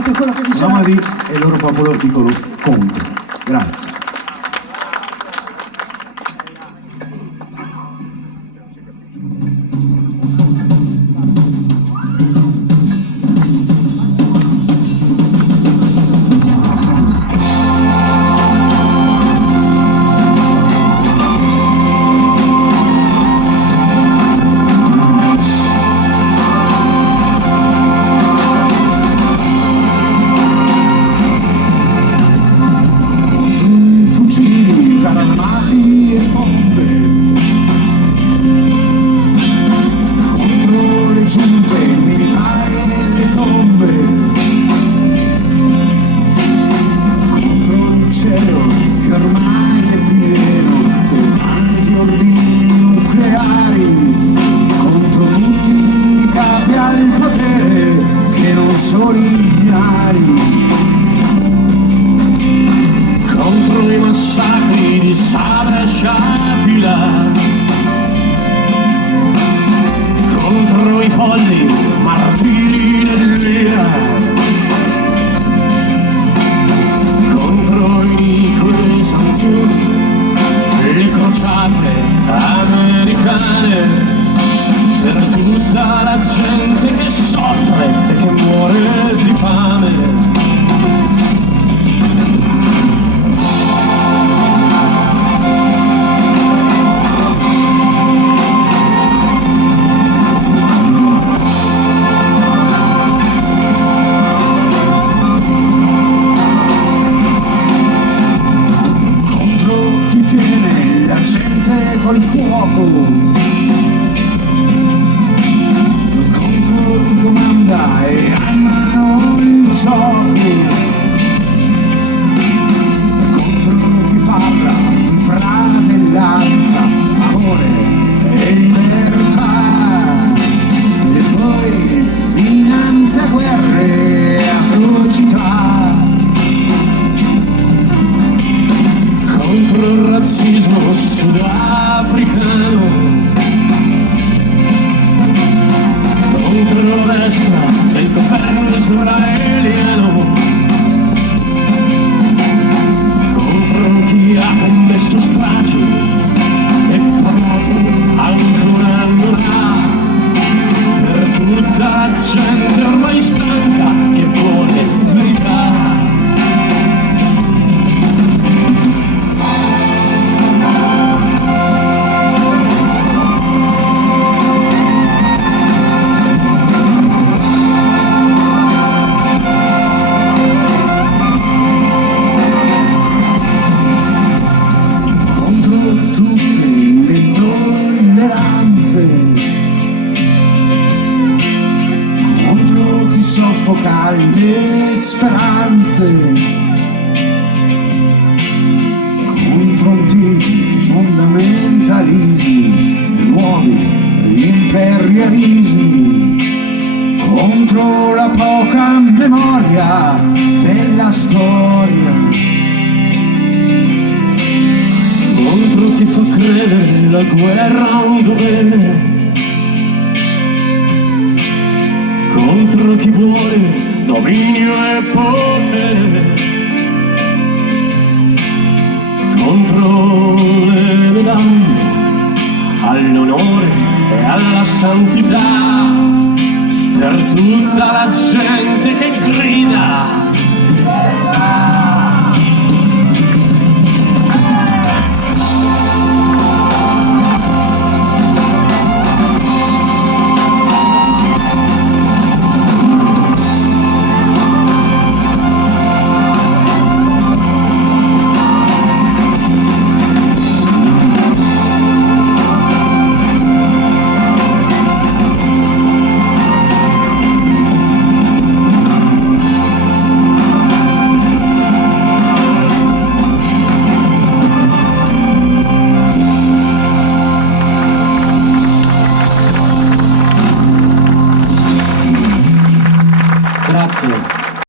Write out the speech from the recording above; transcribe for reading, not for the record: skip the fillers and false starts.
Fate quello che diceva. Nomadi e il loro popolo dicono contro. Grazie. Armati e bombe contro le giunte militari e le tombe, contro il cielo che ormai è pieno di tanti ordini nucleari, contro tutti i capi al potere che non sono ignari, contro i massacri di Sabra e Shatila, contro i folli martiri dell'ira, contro inique sanzioni e le crociate americane, per tutta la gente che soffre e che muore di fame. Col fuoco, contro chi comanda e ha in mano il gioco, contro chi parla di fratellanza, amore e libertà, e poi finanzia guerre e atrocità, contro il razzismo sudafricano, contro la destra del governo israeliano, contro chi ha commesso stragi e parlato ancora ancora, per tutta la gente ormai stanca che vuole verità. Contro chi soffoca le speranze, contro antichi fondamentalismi e nuovi imperialismi, contro la poca memoria della storia, contro chi fa credere la guerra un dovere, contro chi vuole dominio e potere, contro le medaglie all'onore e alla santità, per tutta la gente che grida